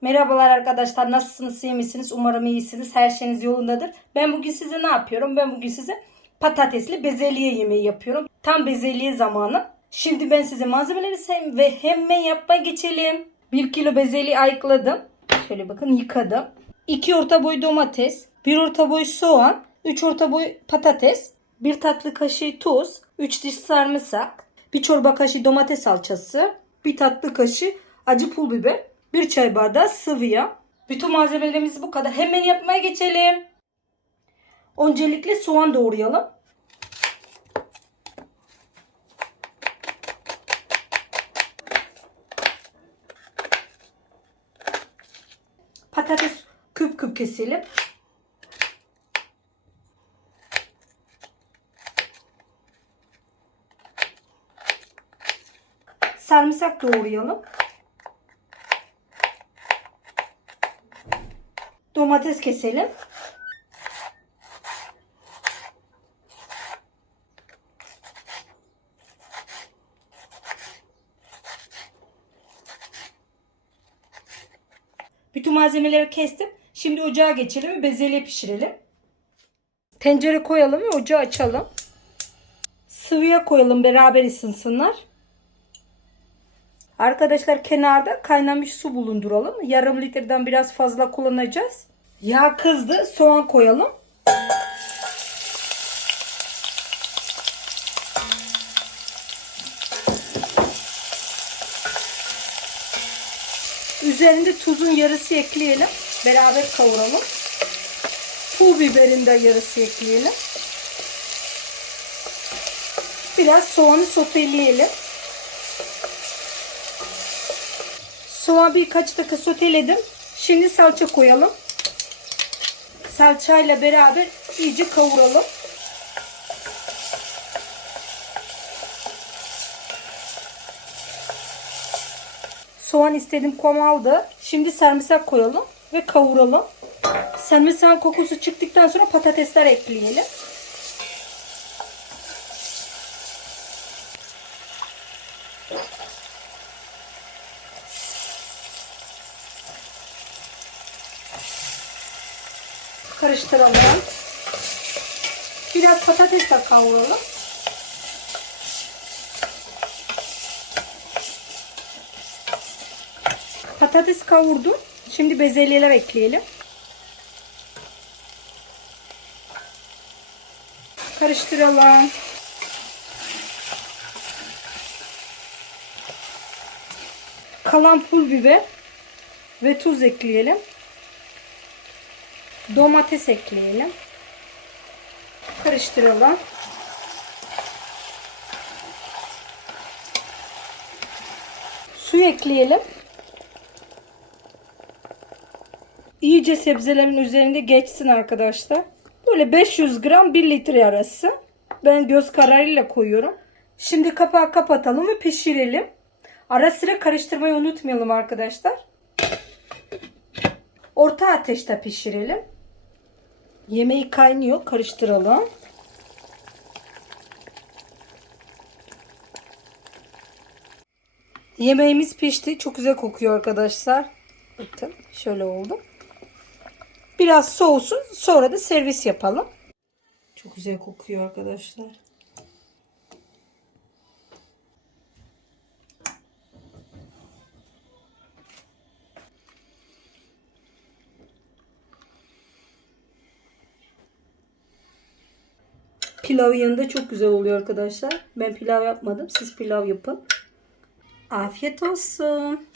Merhabalar arkadaşlar. Nasılsınız? iyi misiniz? Umarım iyisiniz. Her şeyiniz yolundadır. Ben bugün size ne yapıyorum? Ben bugün size patatesli bezelye yemeği yapıyorum. Tam bezelye zamanı. Şimdi ben size malzemeleri sayayım ve hemen yapmaya geçelim. 1 kilo bezelye ayıkladım. Şöyle bakın yıkadım. 2 orta boy domates, 1 orta boy soğan, 3 orta boy patates, 1 tatlı kaşığı tuz, 3 diş sarımsak, 1 çorba kaşığı domates salçası, 1 tatlı kaşığı acı pul biber, 1 çay bardağı sıvı yağ. Bütün malzemelerimiz bu kadar. Hemen yapmaya geçelim. Öncelikle soğan doğrayalım. Patates küp küp keselim. Sarımsak doğrayalım. Domates keselim. Bütün malzemeleri kestim. Şimdi ocağa geçelim ve bezelye pişirelim. Tencere koyalım ve ocağı açalım. Sıvıya koyalım beraber ısınsınlar. Arkadaşlar kenarda kaynamış su bulunduralım. Yarım litreden biraz fazla kullanacağız. Yağ kızdı. Soğan koyalım. Üzerinde tuzun yarısı ekleyelim. Beraber kavuralım. Pul biberin de yarısı ekleyelim. Biraz soğanı soteleyelim. Soğan birkaç dakika soteledim. Şimdi salça koyalım. Salçayla beraber iyice kavuralım. Soğan istedim kom aldı. Şimdi sarımsak koyalım ve kavuralım. Sarımsağın kokusu çıktıktan sonra patatesler ekleyelim. Karıştıralım. Biraz patates de kavuralım. Patates kavurdum. Şimdi bezelyeler ekleyelim. Karıştıralım. Kalan pul biber ve tuz ekleyelim. Domates ekleyelim. Karıştıralım. Su ekleyelim. İyice sebzelerin üzerinde geçsin arkadaşlar. Böyle 500 gram 1 litre arası. Ben göz kararıyla koyuyorum. Şimdi kapağı kapatalım ve pişirelim. Ara sıra karıştırmayı unutmayalım arkadaşlar. Orta ateşte pişirelim. Yemeği kaynıyor. Karıştıralım. Yemeğimiz pişti. Çok güzel kokuyor arkadaşlar. Bakın şöyle oldu. Biraz soğusun. Sonra da servis yapalım. Çok güzel kokuyor arkadaşlar. Pilav yanında çok güzel oluyor arkadaşlar. Ben pilav yapmadım. Siz pilav yapın. Afiyet olsun.